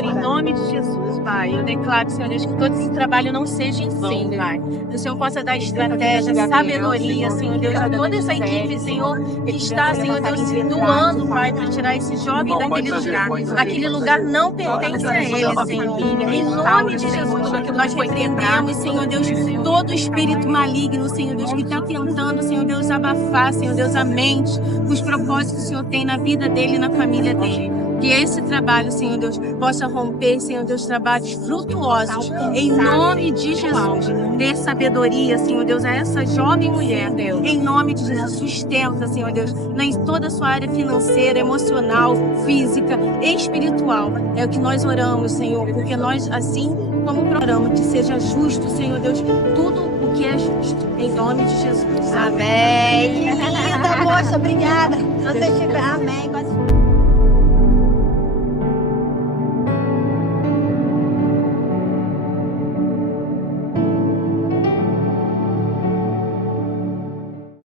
Senhor, em nome de Jesus, Pai, eu declaro, Senhor Deus, que todo esse trabalho não seja em vão, Pai. Que o Senhor possa dar estratégia, sabedoria, Senhor Deus, a toda essa equipe, Senhor, que está, Senhor Deus, se doando, Pai, para tirar esse jovem daquele lugar. Aquele lugar não pertence a ele, Senhor. Em nome de Jesus, nós repreendemos, Senhor Deus, todo espírito maligno, Senhor Deus, que está tentando, Senhor Deus, abafar, Senhor Deus, a mente, os propósitos que o Senhor tem na vida dele e na família dele. Que esse trabalho, Senhor Deus, possa romper, Senhor Deus, trabalhos frutuosos. Em nome de Jesus. Dê sabedoria, Senhor Deus, a essa jovem mulher. Em nome de Jesus, sustenta, Senhor Deus, em toda a sua área financeira, emocional, física, espiritual. É o que nós oramos, Senhor, porque nós, assim como oramos, que seja justo, Senhor Deus, tudo o que é justo. Em nome de Jesus. Amém. Linda, moça, obrigada. Se você tiver, amém.